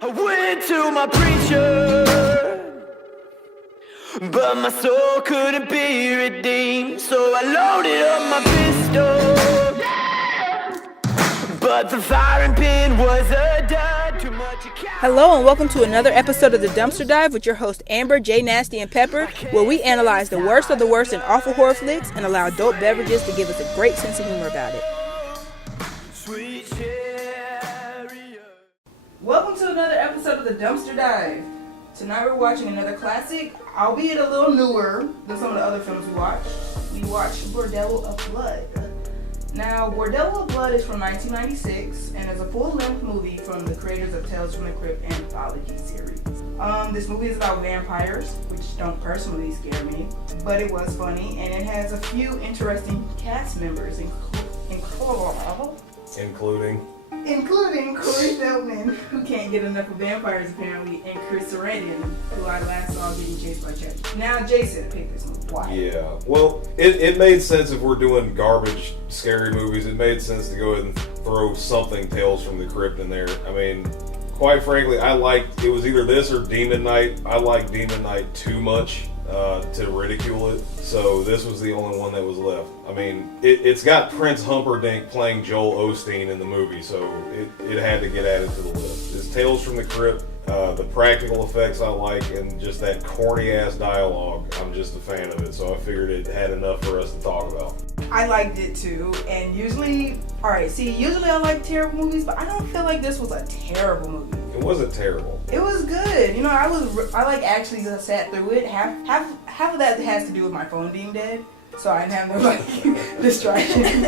I went to my preacher, but my soul couldn't be redeemed, so I loaded up my pistol, but the firing pin was a dud, too much. Hello and welcome to another episode of The Dumpster Dive with your host Amber, J Nasty, and Pepper, where we analyze the worst of the worst in awful horror flicks and allow adult beverages to give us a great sense of humor about it. Welcome to another episode of The Dumpster Dive. Tonight we're watching another classic, albeit a little newer than some of the other films we watched. We watched Bordello of Blood. Now, Bordello of Blood is from 1996 and is a full-length movie from the creators of Tales from the Crypt anthology series. This movie is about vampires, which don't personally scare me, but it was funny, and it has a few interesting cast members, including Corey Feldman, who can't get enough of vampires apparently, and Chris Sarandon, who I last saw getting chased by Chucky. Now Jason picked this movie. Why? Yeah, well, it made sense if we're doing garbage scary movies. It made sense to go ahead and throw something Tales from the Crypt in there. I mean, quite frankly, it was either this or Demon Knight. I like Demon Knight too much to ridicule it, so this was the only one that was left. I mean, it's got Prince Humperdinck playing Joel Osteen in the movie, so it had to get added to the list. It's Tales from the Crypt. The practical effects I like, and just that corny ass dialogue, I'm just a fan of it, so I figured it had enough for us to talk about. I liked it too, and usually I like terrible movies, but I don't feel like this was a terrible movie. It wasn't terrible. It was good. You know, I actually sat through it. Half of that has to do with my phone being dead, so I didn't have no distractions.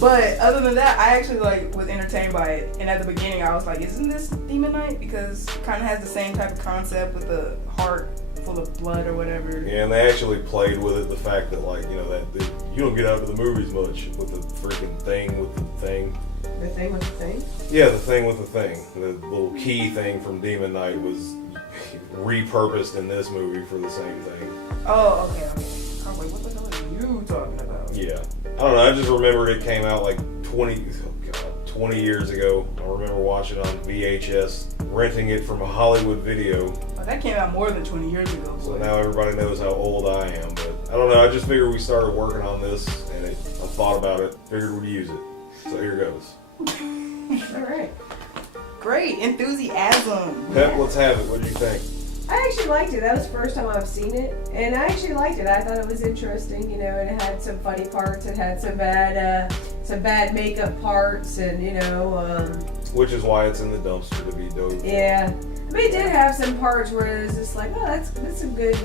But other than that, I actually was entertained by it. And at the beginning, I was like, "Isn't this Demon Knight?" Because it kind of has the same type of concept with the heart full of blood or whatever. Yeah, and they actually played with it. The fact that that you don't get out of the movies much with the freaking thing with the thing. The thing with the thing? Yeah, the thing with the thing. The little key thing from Demon Knight was repurposed in this movie for the same thing. Oh, okay. I was like, what the hell are you talking about? Yeah. I don't know, I just remembered it came out 20 years ago. I remember watching it on VHS, renting it from a Hollywood Video. Oh, that came out more than 20 years ago. Boy. So now everybody knows how old I am. But I don't know, I just figured we started working on this, and I thought about it, figured we'd use it. So here goes. Alright. Great enthusiasm. Pep, let's have it. What do you think? I actually liked it. That was the first time I've seen it, and I actually liked it. I thought it was interesting. It had some funny parts. It had some bad makeup parts, and which is why it's in the dumpster to be dope. Yeah, I mean, it did have some parts where it was just like, oh, that's some good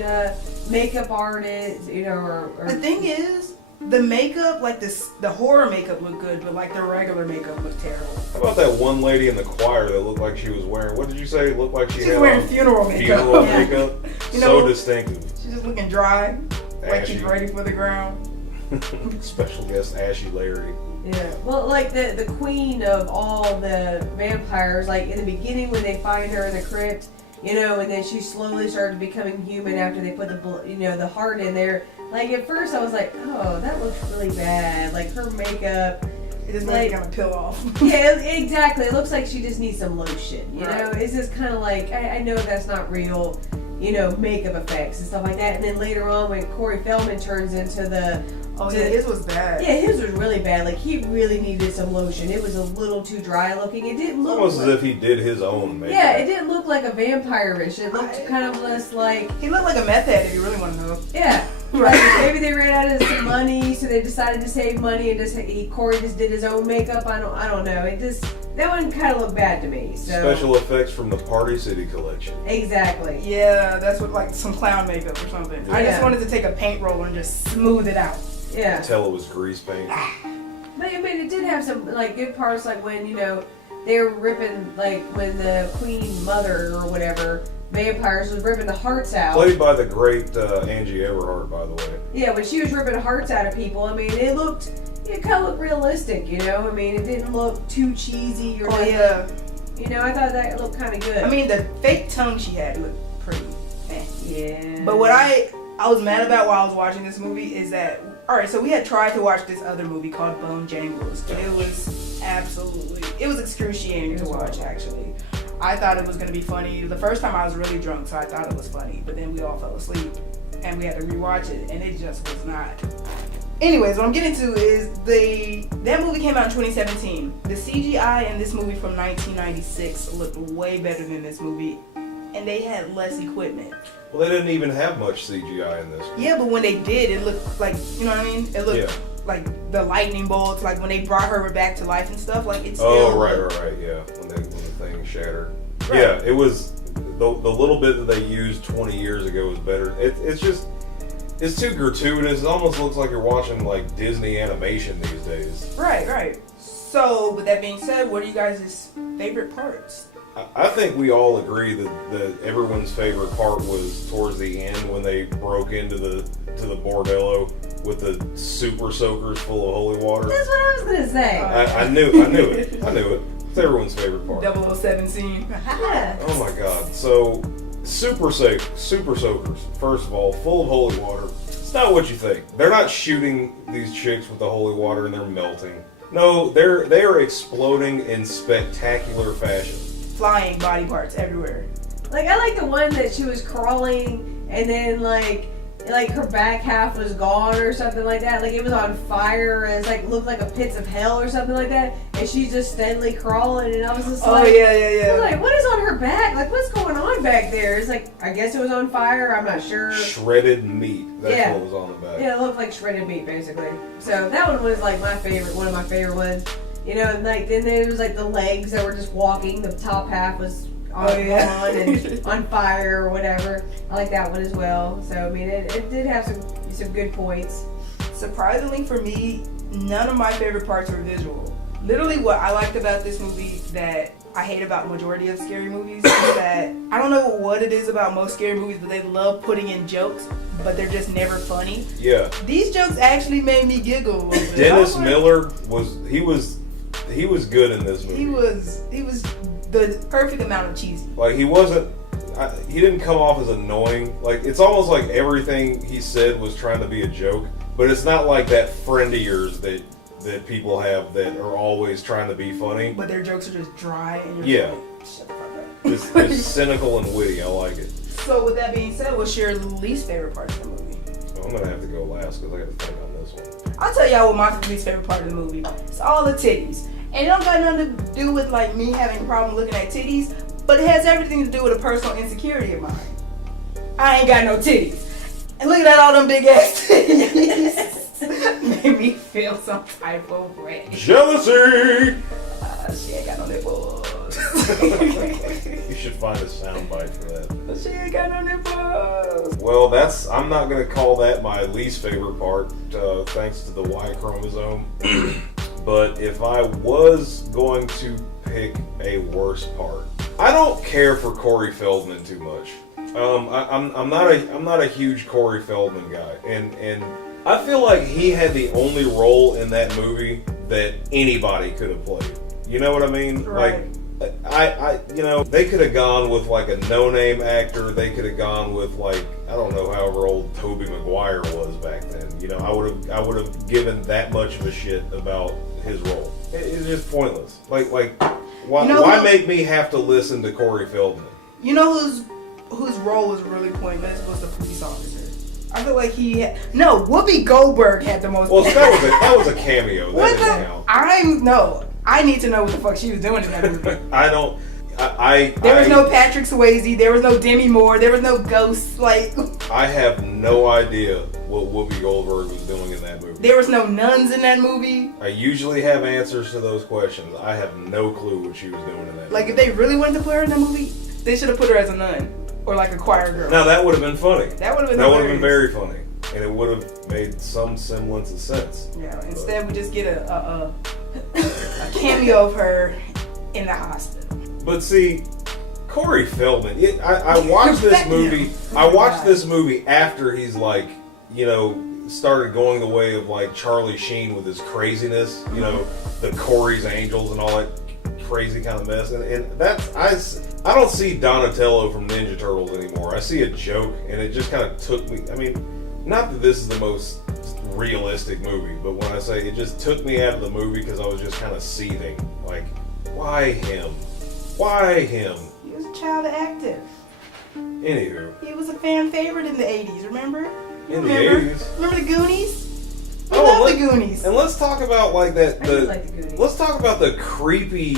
makeup artist, or the thing is, the makeup, the horror makeup looked good, but the regular makeup looked terrible. How about that one lady in the choir that looked like she was wearing, what did you say? Looked like she had wearing funeral makeup. Funeral makeup. So distinctive. She's just looking dry, like she's Ashy. ready for the ground. Special guest Ashy Larry. Yeah, well, the queen of all the vampires, in the beginning when they find her in the crypt, and then she slowly started becoming human after they put the heart in there. At first I was like, oh, that looks really bad. Her makeup. It just looks like gonna peel off. Yeah, exactly. It looks like she just needs some lotion. You know, it's just kind of I know that's not real, makeup effects and stuff like that. And then later on when Corey Feldman turns into his was bad. Yeah, his was really bad. He really needed some lotion. It was a little too dry looking. It didn't look almost as if he did his own makeup. Yeah, it didn't look like a vampire-ish. It looked kind of less he looked like a meth head, if you really want to know. Yeah. Maybe they ran out of some money, so they decided to save money and Corey just did his own makeup. I don't know. That one kind of looked bad to me. So. Special effects from the Party City collection. Exactly. Yeah, that's what some clown makeup or something. Yeah. I just wanted to take a paint roller and just smooth it out. Yeah. Until it was grease paint. But I mean, it did have some good parts, when they were ripping when the Queen Mother or whatever. Vampires was ripping the hearts out. Played by the great Angie Everhart, by the way. Yeah, when she was ripping hearts out of people, I mean, it kind of looked realistic, I mean, it didn't look too cheesy or nothing. Yeah. I thought that looked kind of good. I mean, the fake tongue she had looked pretty Yeah. But what I was mad about while I was watching this movie is that, alright, so we had tried to watch this other movie called Bone Jangles, but it was excruciating to watch, actually. I thought it was gonna be funny. The first time I was really drunk, so I thought it was funny. But then we all fell asleep, and we had to rewatch it, and it just was not. Anyways, what I'm getting to is that movie came out in 2017. The CGI in this movie from 1996 looked way better than this movie, and they had less equipment. Well, they didn't even have much CGI in this. Yeah, but when they did, it looked like, you know what I mean? It looked like the lightning bolts, like when they brought her back to life and stuff. Like it's. Oh, right, yeah. When the thing shattered. Right. Yeah, it was the little bit that they used 20 years ago was better. It's just. It's too gratuitous. It almost looks like you're watching like Disney animation these days. Right. So, with that being said, what are you guys' favorite parts? I think we all agree that everyone's favorite part was towards the end when they broke into the Bordello with the super soakers full of holy water. That's what I was gonna say. I knew it. It's everyone's favorite part. 007 scene. Yeah. Oh my god. So super soakers. First of all, full of holy water. It's not what you think. They're not shooting these chicks with the holy water and they're melting. No, they are exploding in spectacular fashion. Flying body parts everywhere. Like I like the one that she was crawling and then like her back half was gone or something like that. Like it was on fire and it's like looked like a pits of hell or something like that. And she's just steadily crawling and I was just like, yeah. I was like, what is on her back? Like what's going on back there? It's like I guess it was on fire. I'm not sure. Shredded meat. That's what was on the back. Yeah, it looked like shredded meat basically. So that one was like one of my favorite ones. You know, and like then there was like the legs that were just walking. The top half was on and on fire or whatever. I like that one as well. So I mean, it did have some good points. Surprisingly for me, none of my favorite parts were visual. Literally, what I liked about this movie that I hate about the majority of scary movies is that I don't know what it is about most scary movies, but they love putting in jokes, but they're just never funny. Yeah. These jokes actually made me giggle a little bit. Dennis Miller was good in this movie. He was the perfect amount of cheesy. Like he didn't come off as annoying. Like it's almost like everything he said was trying to be a joke, but it's not like that friend of yours that people have that are always trying to be funny. But their jokes are just dry and you're like, shut the fuck up. It's cynical and witty. I like it. So with that being said, what's your least favorite part of the movie? I'm gonna have to go last because I got to think on this one. I'll tell y'all what my least favorite part of the movie. It's all the titties. And it don't got nothing to do with like me having a problem looking at titties, but it has everything to do with a personal insecurity of mine. I ain't got no titties. And look at all them big ass titties. Made me feel some type of way. Jealousy! She ain't got no nipples. You should find a soundbite for that. She ain't got no nipples. Well, I'm not gonna call that my least favorite part, thanks to the Y chromosome. But if I was going to pick a worse part, I don't care for Corey Feldman too much. I'm not a huge Corey Feldman guy, and I feel like he had the only role in that movie that anybody could have played. You know what I mean? Right. Like, they could have gone with like a no-name actor. They could have gone with like, I don't know, however old Tobey Maguire was back then. You know, I would have given that much of a shit about his role. It's just pointless. Like why make me have to listen to Corey Feldman? You know whose role was really pointless was the police officer. I feel like Whoopi Goldberg had the most. Well, that was a cameo. That didn't count. I need to know what the fuck she was doing in that movie. I don't. There was no Patrick Swayze. There was no Demi Moore. There was no ghosts. Like I have no idea what Whoopi Goldberg was doing in that movie. There was no nuns in that movie. I usually have answers to those questions. I have no clue what she was doing in that movie. Like if they really wanted to put her in that movie, they should have put her as a nun or like a choir girl. Now that would have been funny. That would have been very funny, and it would have made some semblance of sense. Yeah. Instead, we just get a cameo of her in the hospital. But see, Corey Feldman. I watched this movie. I watched this movie after he's like, started going the way of like Charlie Sheen with his craziness. The Corey's Angels and all that crazy kind of mess. And that's I don't see Donatello from Ninja Turtles anymore. I see a joke, and it just kind of took me. I mean, not that this is the most realistic movie, but when I say it just took me out of the movie because I was just kind of seething. Like, why him? Why him? He was a child active. Anywho. He was a fan favorite in the 80s, remember? In the 80s? Remember the Goonies? We Oh, love the Goonies. And let's talk about like that. I do like the Goonies. Let's talk about the creepy,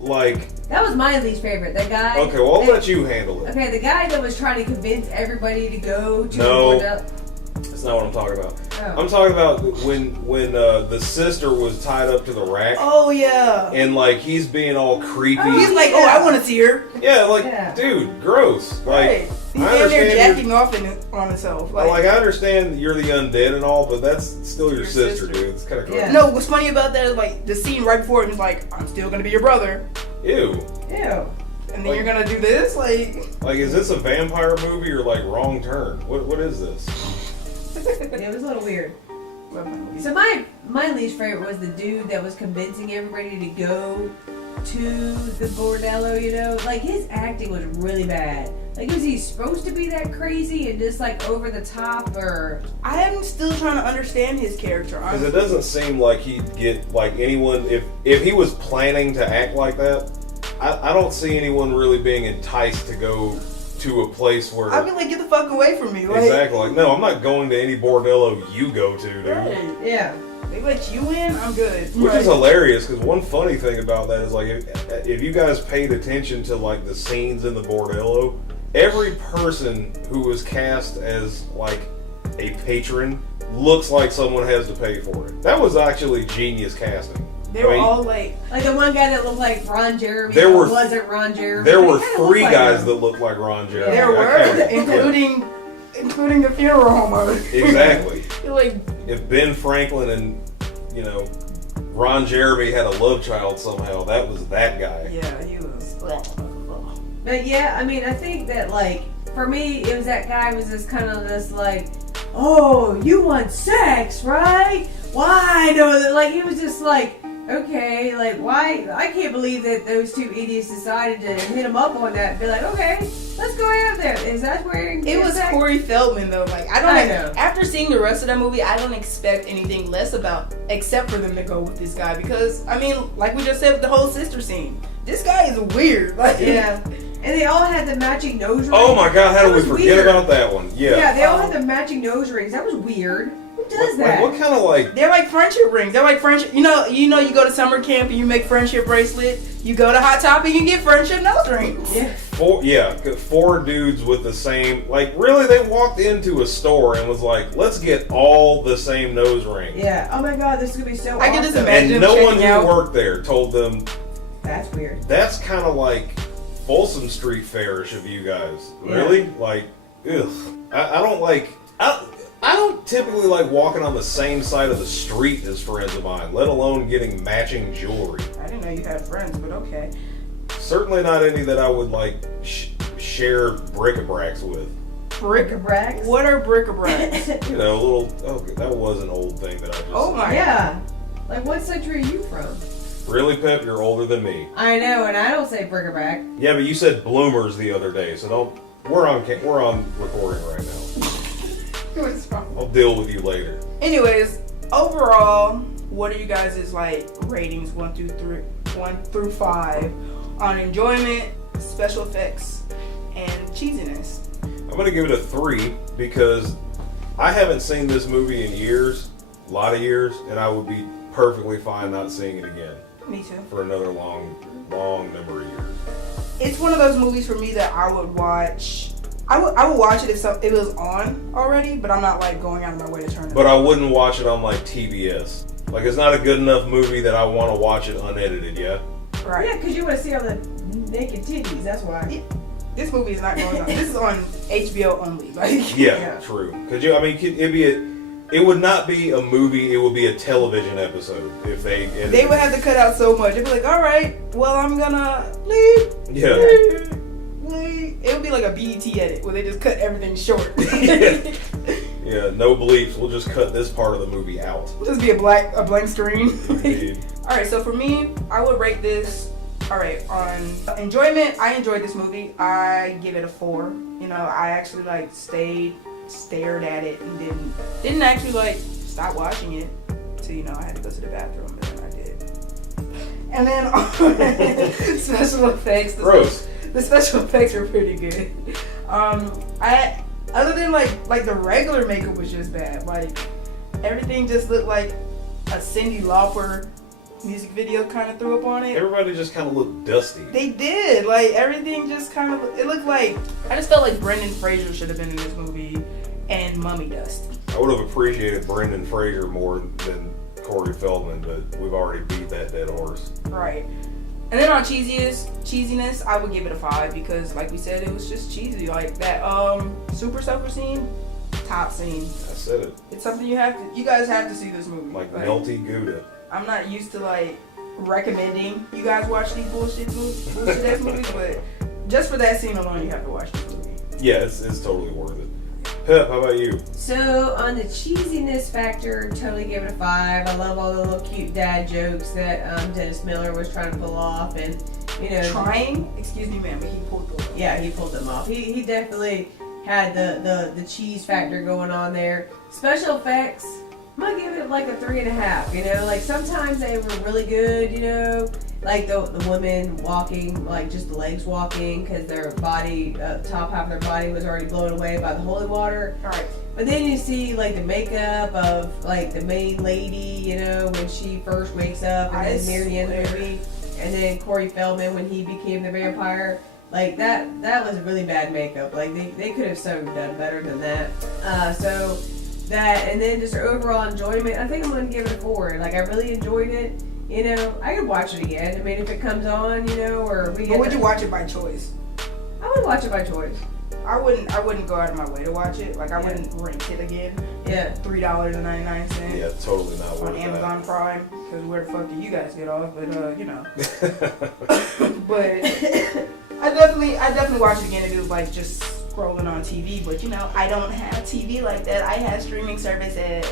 like. That was my least favorite. That guy. Okay, well I'll let you handle it. Okay, the guy that was trying to convince everybody to go to No. the Bordello. That's not what I'm talking about. Oh. I'm talking about when the sister was tied up to the rack. Oh, yeah. And like he's being all creepy. Oh, He's like, yeah. oh, I want to see her. Yeah, like Yeah. dude, gross. Like Right. He's I in there understand jacking off on himself. like I understand you're the undead and all, but that's still your sister, sister. dude. It's kind of gross. Yeah. No, what's funny about that is like the scene right before it was like, I'm still gonna be your brother, Ew. Ew. and then you're gonna do this, like. Like, is this a vampire movie or like Wrong Turn? What is this? Yeah, it was a little weird. So my least favorite was the dude that was convincing everybody to go to the Bordello, you know? Like, his acting was really bad. Like, was he supposed to be that crazy and just, like, over the top, or... I am still trying to understand his character. Because it doesn't seem like he'd get like anyone if he was planning to act like that. I don't see anyone really being enticed to go to a place where I'd be like, get the fuck away from me. Like, exactly like no, I'm not going to any bordello you go to, dude. Right. Yeah. They let you in, I'm good. Which Right. is hilarious because one funny thing about that is like if you guys paid attention to like the scenes in the bordello, every person who was cast as like a patron looks like someone has to pay for it. That was actually genius casting. They were all like, Like, the one guy that looked like Ron Jeremy There were- wasn't Ron Jeremy. There He were kinda looked 3 like guys him. that looked like Ron Jeremy. there I were, counted. including the funeral home. Exactly. You're like, If Ben Franklin and Ron Jeremy had a love child somehow, that was that guy. yeah, he was. But yeah, I mean, I think that, like, for me, it was that guy was just kind of this, like, oh, you want sex, right? Why? No, like, he was just like, okay, like, why? I can't believe that those 2 idiots decided to hit him up on that and be like, okay, let's go out there. Is that where It was sex? Corey Feldman though. Like I know. After seeing the rest of that movie, I don't expect anything less except for them to go with this guy because I mean, like we just said with the whole sister scene, this guy is weird. Like Yeah. And they all had the matching nose rings. Oh my god, how That did we was forget weird. about that one? Yeah. Yeah, they all had the matching nose rings. That was weird. Who does that? What kind of like they're like friendship rings. They're like friendship. You know, you go to summer camp and you make friendship bracelet. You go to Hot Topic and you get friendship nose rings. Yeah. 4 dudes with the same, like really they walked into a store and was like, let's get all the same nose ring. Yeah. Oh my god, this is gonna be so I can just awesome. imagine- And no one checking who out. worked there told them That's weird. that's kind of like Folsom Street fairish of you guys. Yeah. Really? Like, ugh. I don't like. I don't typically like walking on the same side of the street as friends of mine, let alone getting matching jewelry. I didn't know you had friends, but okay. Certainly not any that I would like share bric-a-bracs with. Bric-a-bracs? What are bric-a-bracs? You know, a little. Oh, that was an old thing that I just. Oh my. Yeah. Like, what century are you from? Really, Pep? You're older than me. I know, and I don't say bric-a-brac. Yeah, but you said bloomers the other day, so don't. We're on recording right now. What's wrong? I'll deal with you later. Anyways, overall, what are you guys' like ratings 1 through 5 on enjoyment, special effects, and cheesiness? I'm gonna give it a 3 because I haven't seen this movie in years, a lot of years, and I would be perfectly fine not seeing it again Me too. for another long number of years. It's one of those movies for me that I would watch. I would watch it if it was on already, but I'm not like going out of my way to turn it. But I wouldn't watch it on like TBS. Like it's not a good enough movie that I want to watch it unedited. Yeah. Right. Yeah, because you want to see all the naked titties, that's why. This movie is not going on. This is on HBO only. Like. Yeah, Yeah. true. Because it would not be a movie. It would be a television episode if they. They would have to cut out so much. They'd be like, all right, well, I'm gonna leave. Yeah. It would be like a BET edit where they just cut everything short. Yeah. No bleeps. We'll just cut this part of the movie out. Just be a blank screen. Indeed. All right, so for me, I would rate this. All right, on enjoyment, I enjoyed this movie. I give it a 4. You know, I actually like stared at it and didn't actually like stop watching it. So I had to go to the bathroom, but then I did. And then special effects. Gross. The special effects were pretty good. I other than like the regular makeup was just bad. Like everything just looked like a Cyndi Lauper music video kind of threw up on it. Everybody just kind of looked dusty. They did. Like everything just kind of it looked like I just felt like Brendan Fraser should have been in this movie and Mummy Dust. I would have appreciated Brendan Fraser more than Corey Feldman, but we've already beat that dead horse. Right. And then on cheesiness, I would give it a 5 because, like we said, it was just cheesy. Like that Super Soaker scene, top scene. I said it. It's something you guys have to see this movie. Like melty Gouda. I'm not used to like recommending you guys watch these bullshit ass movies, but just for that scene alone, you have to watch this movie. Yeah, it's totally worth it. Pep, how about you? So on the cheesiness factor, totally give it a 5. I love all the little cute dad jokes that Dennis Miller was trying to pull off, and Excuse me, ma'am, but he pulled them. Yeah, he pulled them off. He definitely had the cheese factor going on there. Special effects, I'm gonna give it like a 3.5. You know, like sometimes they were really good. You know, like the women walking, like just the legs walking, because their body, top half of their body was already blown away by the holy water. All right. But then you see like the makeup of like the main lady, you know, when she first wakes up, and then near the end of the movie, and then Corey Feldman when he became the vampire. Like that was really bad makeup. Like they could have so done better than that. So that, and then just overall enjoyment, I think I'm gonna give it a 4. Like I really enjoyed it. You know, I could watch it again. I mean, if it comes on, you know, or we get. But would you watch it by choice? I would watch it by choice. I wouldn't go out of my way to watch it. Like I wouldn't rent it again. Yeah. $3.99. Yeah, totally not worth On Amazon that. Prime, because where the fuck do you guys get off? But you know. But I definitely watch it again if it was like just scrolling on TV. But you know, I don't have TV like that. I have streaming services,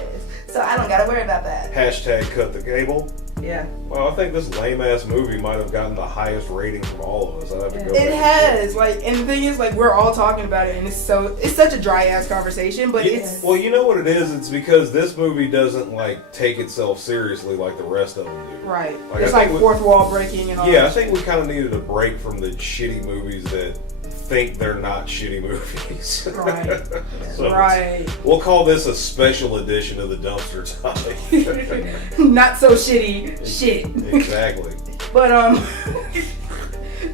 so I don't gotta worry about that. Hashtag cut the cable. Yeah. Well, I think this lame ass movie might have gotten the highest rating from all of us. I'd have to go back It and has, like, and the thing is, like, we're all talking about it, and it's such a dry ass conversation, but it's. Well, you know what it is? It's because this movie doesn't like take itself seriously like the rest of them do. Right. Like, It's I like think fourth wall breaking and all Yeah, I that. think we kind of needed a break from the shitty movies that think they're not shitty movies. Right. So Right. we'll call this a special edition of the dumpster dive. Not so shitty shit. Exactly. But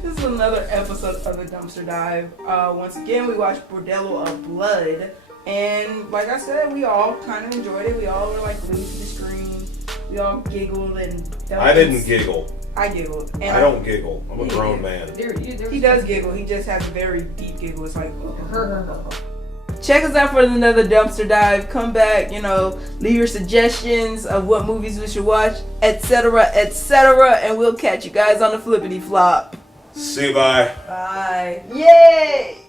this is another episode of the Dumpster Dive. Once again, we watched Bordello of Blood, and like I said, we all kind of enjoyed it. We all were like glued to the screen. We all giggled and. I didn't giggle. I giggled. And I don't giggle. I'm a grown man. He does giggle. He just has a very deep giggle. It's like. Check us out for another Dumpster Dive. Come back, you know, leave your suggestions of what movies we should watch, etc., etc., and we'll catch you guys on the flippity flop. See you, bye. Bye. Yay!